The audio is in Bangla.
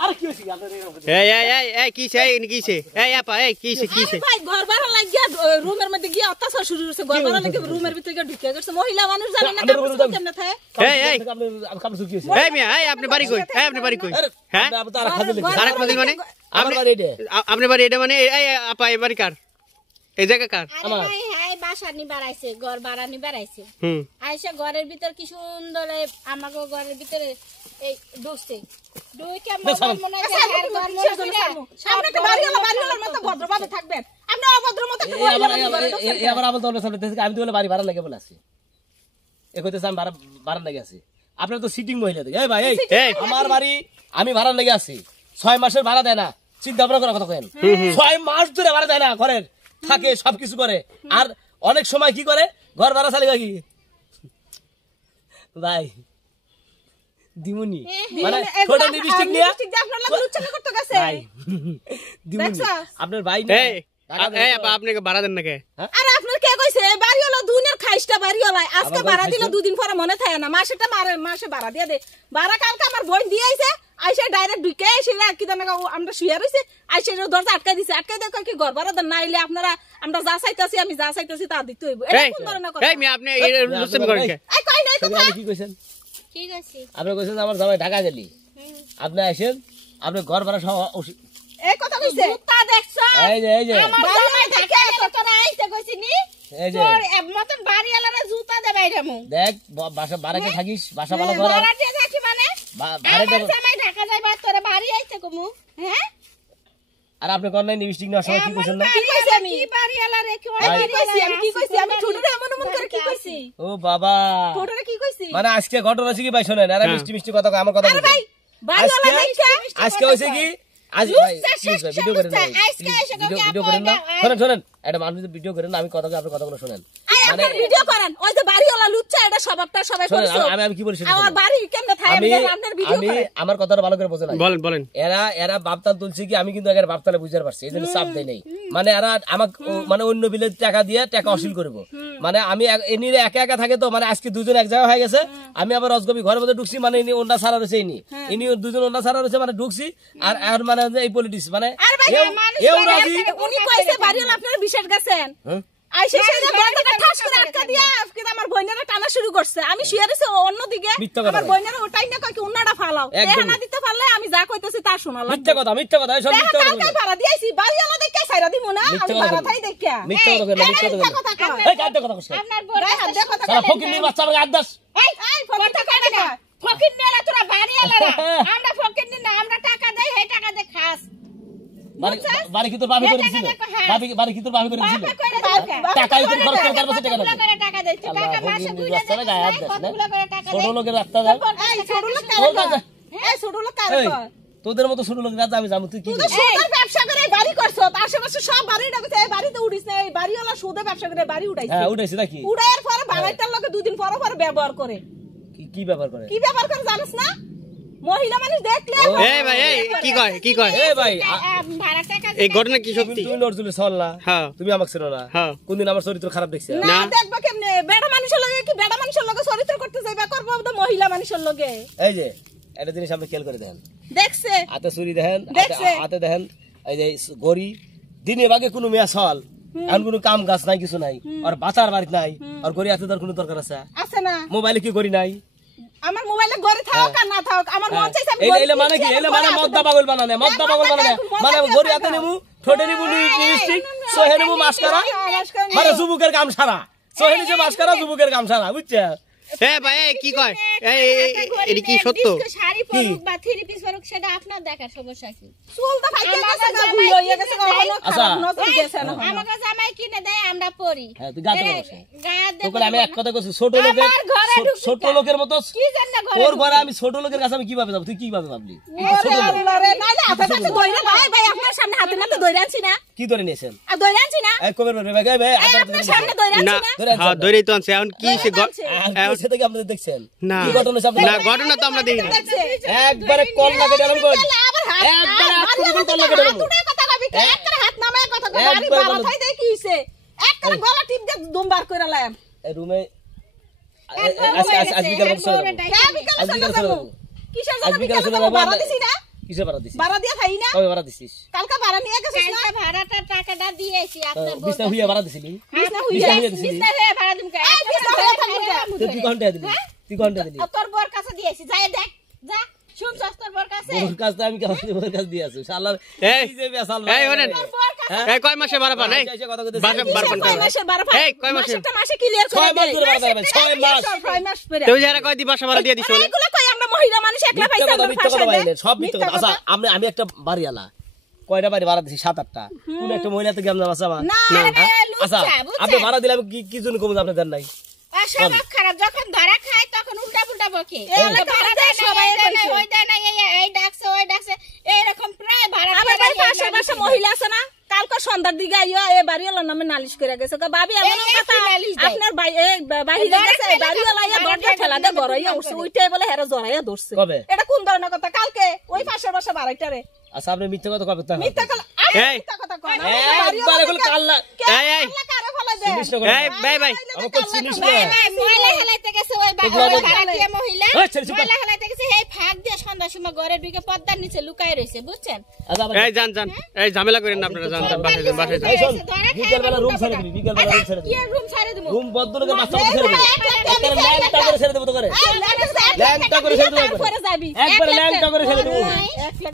আরে কি হইছে আপনাদের এই কিছে এই আপা এই কিছে ভাই ঘর বাড়া লাগিয়া রুমের মধ্যে গিয়া অত্যাচার শুরু হইছে ঘর বাড়া লাগি রুমের ভিতরে গিয়ে ঢুকে গেছে মহিলা মানুষ জানে না কেমনে থাকে এই কাম কি হইছে এই মিয়া এই আপনি বাড়ি কই হ্যাঁ আপনি তারা খাজে লিখে আরেক বাড়ি মানে আমার বাড়ি এটা আপনি বাড়ি এটা মানে এই আপা এই বাড়ি কার এই জায়গা কার আমার ভাই হ্যাঁ বাসা নি বাড়াইছে ঘর বাড়া নি বাড়াইছে আইসা ঘরের ভিতর কি সুন্দর আমাগো ঘরের ভিতরে এই ঢুকছে ঢুকে মনে হয় আর ঘর মনে সামনে তো বাড়িওয়ালার মতো ভদ্রভাবে থাকবেন আপনি অভদ্র মতো একটা মহিলা এবার আবার দলের সামনে দেখি আমি তো বলে বাড়ি ভাড়া লাগে বলে আছি এ কইতেছ আমি ভাড়া লাগে আছি আপনার তো সিটিং মহিলা দেখি এই ভাই এই আমার বাড়ি আমি ভাড়া লাগে আছি 6 মাসের ভাড়া দেয় না চিন্তা ভাবনা করার কথা কেন 6 মাস ধরে ভাড়া দেয় না ঘরের থাকে সবকিছু করে আর অনেক সময় কি করে ঘর ভাড়া চালিয়ে কি ভাই দিমুনি মানে ছোট লিপস্টিক নিয়ে আপনার লাগে উচ্চারণ করতে গেছে ভাই দিমুনি আপনার ভাই না এই আপা আপনাকে ভাড়া দেন না কে আরে আপনার কে কইছে বাড়িওয়ালা দুনিয়ার খাইস্টা বাড়িওয়ালা আজকে ভাড়া দিল দুদিন পরে মনে থাকে না মাসেটা মাসে ভাড়া দিয়ে দে ভাড়া কালকে আমার বোন দিয়ে আইছে আইসা ডাইরেক্ট ঢুকে এসে কি জানা আমরা শুয়ে রইছে আইসা দরজা আটকাই দিছে আটকাই দেখো কি ঘর ভাড়া দেন না আইলে আপনারা আমরা যা চাইতাছি আমি যা চাইতাছি তা দিতে হইব এটা কোন ধরনের কথা এই মিয়া আপনি লুচন করেন কে এই কই নাই কথা কি কইছেন কি কইছি আপনি কইছেন আমার জামাই ঢাকা গেলি আপনি আসেন আপনি ঘর ভাড়া সব এই কথা কইছে তা দেখছো এই যে আমার জামাই ঢাকা গেল তোরা আইতে কইছি নি এই যে তোর মতন বাড়িওয়ালারে জুতা দে বাইরামু দেখ বাসা বাড়াতে থাকিস বাসা ভালো করে বাড়াতে থাকি মানে ভাড়া আমার জামাই ঢাকা যাইবা তোরা বাড়ি আইতে কমু হ্যাঁ আর আপনি কোন নাই লিপস্টিক না সময় কি কইছেন না কি কইছি আমি কি বাড়িওয়ালারে কি কইছি আমি ঠোঁটরে এমন করে কি কইছি ও বাবা ঠোঁটরে কি কইছি মানে আজকে ঘটনা আছে কি ভাই শুনেন আর মিষ্টি কথা আমার কথা আরে ভাই বাড়িওয়ালা আজকে হইছে কি আজ ভাই প্লিজ ভিডিও করেন না ভিডিও করেন না শুনেন এটা মানুষ ভিডিও করেন না আমি কথা আপনি কথাগুলো শুনেন মানে ভিডিও করেন ওই যে বাড়িওয়ালা লুচ্চা এটা স্বভাবটা সবাই করছে আমি কি বলছি আমার বাড়ি কেমনে থাকে আমি আপনার ভিডিও আমি আমার কথাটা ভালো করে বোঝেন বলেন এরা বাপতাল তুলছে কি আমি কিন্তু আগে বাপতালে বুঝতে পারছি এইজন্য চাপ দেই নাই মানে এরা আমাকে মানে অন্য বিলে টাকা দিয়ে টাকা অসিল করব মানে আমি এনিরে একা একা থাকে তো মানে আজকে দুজন এক জায়গা হয়ে গেছে আমি আবার রসগবি ঘরের মধ্যে ঢুকছি মানে ইনি ওন্না ছাড়া রয়েছে ইনি দুজন ওন্না ছাড়া রয়েছে মানে ঢুকছি আর মানে এই পলিটিক্স মানে এও রাজি উনি কইছে বাড়িওয়ালা আপনারা বিশ্বাস গেছেন আইসে সেই দরজাটা ঠাস করে আটকা দিয়া কিন্তু আমার বইনারা টানা শুরু করছে আমি শুয়ে রইছি অন্যদিকে আমার বইনারা ওটাই না কই কি উন্নাটা ফালাও না দিতে পারলে আমি যা কইতেছি তা শোনালাম মিথ্যা কথা এই সব মিথ্যা কথা কালকে ভাড়া দিয়েছি বাড়িওয়ালা দেখে ছাইরা দিমু না আমি ভাড়া থাই দেখা মিথ্যা কথা এই কাট কথা কইছ আপনার বড় হাত দে কথা সারা ফকির নির বাচ্চা আমাকে আদাস এই কথা কই না ফকির নেলা তোরা বাড়িওয়ালারা আমরা ফকির নি না আমরা টাকা দেই হে টাকা দে খাস বাড়ি কি তোর বাপে করে দিছিল বাড়ি কি তোর বাপে করে দিছিল টাকা ইতর খরচ করে তার পাশে টাকা দেইছি টাকা মাসে দুই রাস্তা গায় আদাস না ছোট লোকের রাস্তা যা এই ছোট লোক এই ছোট লোক কার তোদের মতো ছোট লোক রাত আমি যাবো তুই কি তুই সুদের ব্যবসা করে বাড়ি করছস আশেপাশে সব বাড়ি ডাকছে এই বাড়িতে উঠিস না এই বাড়িওয়ালা সুদের ব্যবসা করে বাড়ি উঠাইছে হ্যাঁ উঠাইছে নাকি উড়াইয়ের পরে বাড়াইটার লোকে দুদিন পর ব্যবহার করে কি ব্যাপার করে জানিস না মহিলা মানুষ দেখলে এই ভাই এই কি কয় এই ভাই ভাড়া টাকা এই ঘটনা কি সত্যি তুই নরজুলে চললা হ্যাঁ তুমি আমাকে ছিল না হ্যাঁ কোনদিন আমার চরিত্র খারাপ দেখছ না দেখবা কেমনে বেড়া মানুষের লগে কি বেড়া মানুষের লগে চরিত্র করতে যাইবা করব তো মহিলা মানুষের লগে এই যে একটা জিনিস আপনি খেয়াল করে দেখেন দেখছে হাতে চুরি দেখেন হাতে দেখেন এই যে গড়ি দিনে বাগে কোনো মেয়া চল এখন কোনো কাম কাজ নাই কিছু নাই আর বাঁচার বাড়ি নাই আর গড়ি হাতে তার কোনো দরকার আছে না মোবাইলে কি গড়ি নাই আমার মোবাইলে গড়ি থাক আর না থাক আমার মন চাইছে আমি এইলে মানে কি এইলে মানে মদ্দা পাগল বানানে মানে গড়ি হাতে নেমু ঠোঁটে নেমু লিপস্টিক সোহে নেমু মাস্কারা মানে যুবকের কাম সারা সোহে নিচে মাস্কারা যুবকের কাম সারা বুঝছে এ ভাই কি কয় এই কি সত্য শাড়ি পরুক বা থ্রি পিস পরুক সেটা আপনার দেখার সমস্যা কি চুলটা ফাইতে গেছে গা ভুল হয়ে গেছে কখনো খারাপ নজর গেছে না আমাকে জামাই কিনে দেয় আমরা পরি হ্যাঁ তুই গাতে বসে গায়ে দে তোকে আমি এক কথা কইছি ছোট লোকের মতো কি জান না ওর ঘরে আমি ছোট লোকের কাছে আমি কিভাবে যাব তুই কিভাবে ভাবলি আরে নাইলে হাতে কাছে দইরা ভাই আপনার সামনে হাতে নাতে দইরা আনছি না কি ধরে নিয়েছেন আর দইরা আনছি না এই কবে ভাই ভাই আপনার সামনে দইরা আনছি না হ্যাঁ দইরাই তো আনছে এখন কি সে থেকে আপনারা দেখছেন না কি ঘটনা সামনে না ঘটনা তো আমরা দেখি না একবারে কল লাগে ডালম কল একবারে আত্মজীবন কল লাগে ডালম তুই কথা কবি একটা হাত নামায় কথা কবি বাড়ি বাড়া থাই দেই কি হইছে একটা গলা টিপ দে দুমবার কইরা লাম এই রুমে আজ বিকাল বলছো কিসের জন্য বিকাল বাড়া দিছি না কিসে ভাড়া দিছিস? ভাড়া দিয়ে খাই না কবে ভাড়া দিছিস? কালকে ভাড়া নিয়ে গেছিস না ভাড়াটা টাকাটা দিয়েছি আপনার বিছনা হুইয়া ভাড়া দিছিলি? বিছনা হইয়া বিছনা হুইয়া দিছিলি? বিছনা হয়ে ভাড়া দিমু কে এই বিছনা হইয়া থাকবো কে? তো তুই কোনটা দিলি? তুই কোনটা দিলি? তোর বর কাছে দিয়েছি যাই দেখ যা শুন তোর বর কাছে ওর কাছ থেকে আমি কেমন ওর কাছ দিয়ে আসি শালার এই, এই যে বেসাল এই শোনেন। এই কয় মাসে ভাড়া পান? এই বারো পান কয় টাকা। মাসের ভাড়া পাই? এই, কয় মাসের? মাসেরটা মাসে ক্লিয়ার করে 6 মাস দেই। ধরে ভাড়া দেবে, 6 মাস। 6 মাস পরে। তুই যারা কয় দি বাসা ভাড়া দিয়ে দিছ বলে? এগুলো কই আমরা মহিলা মানুষ একলা মিথ্যা পয়সা কথা, আমরা মিথ্যা কথা ফাঁসাই বাইরে, দেই। সব মিথ্যা কথা। আচ্ছা আমি একটা বাড়িওয়ালা, কয়টা বাড়ি ভাড়া দিছি? 7-8টা। কোন একটা মহিলা থেকে আমরা বাসা আমার? না আচ্ছা আপনি ভাড়া দিলে আমি কি জন্য কম আপনি দেন নাই? স্বভাব খারাপ যখন ধরা খায় তখন উল্টা পুল্টা বকে এই এলাকার ভাড়া মধ্যে দেয় না, সবাই এই দেয় না, কইছে। ওই দেয় না, এই ডাকছে ওই ডাকছে এইরকম প্রায় ভাড়া আমার খেয়ে বাড়ি রাখে, পাশে মহিলা আছে না কালকে সন্ধ্যার দিকে আইয়া এ বাড়িওয়ালার নামে নালিশ করে গেছে কয়, ভাবি এমন এই কথা কি নালিশ দেয়? আপনার বাহিরে গেছে বাড়িওয়ালা ইয়া দরজা ঠেলা দিয়ে গড়াইয়া উঠছে ওইটাই বলে হেরা জড়াইয়া ধরছে কবে? এটা কোন ধরনের কথা? কালকে ওই পাশের বাসা বাড়াইটারে আচ্ছা আপনি মিথ্যা কথা কবে? মিথ্যা কথা এই। মিথ্যা কথা কয় না একবার এগুলো কাল্লা এই, এই। কারে ফেলে দেয় চিনিস না করে। এই ভাই ভাই আমাকে চিনিস না। ভাই, ভাই, ময়লা হেলাইতে গেছে ওই এগুলো আমি- ভাড়াটিয়া মহিলা এই, ছেড়ে চুপ কর। ময়লা হেলাইতে গেছে এই ফাঁক দিয়ে সন্ধ্যার সময় ঘরে ঢুকে পর্দার নিচে লুকায় রয়েছে বুঝছেন আচ্ছা আবার এই যান এই ঝামেলা করেন না আপনারা যান বাসায় যান বাসায় যান এই শোন, ধরা খায় বিকেলবেলা আবার রুম উল্টা ছেড়ে পাল্টা। দিবি, বিকেলবেলা রুম ছেড়ে কি দিবি। আর রুম ছাড়ে দেবো রুম বদ্ধ লোকের বাচ্চা ছেড়ে দিবি। একবার ল্যাংটা করে ছেড়ে দেবো তো করে। ল্যাংটা ল্যাংটা করে ছেড়ে দেবো তারপরে যাবি একবার ল্যাংটা করে ছেড়ে দেবো। এক লাখ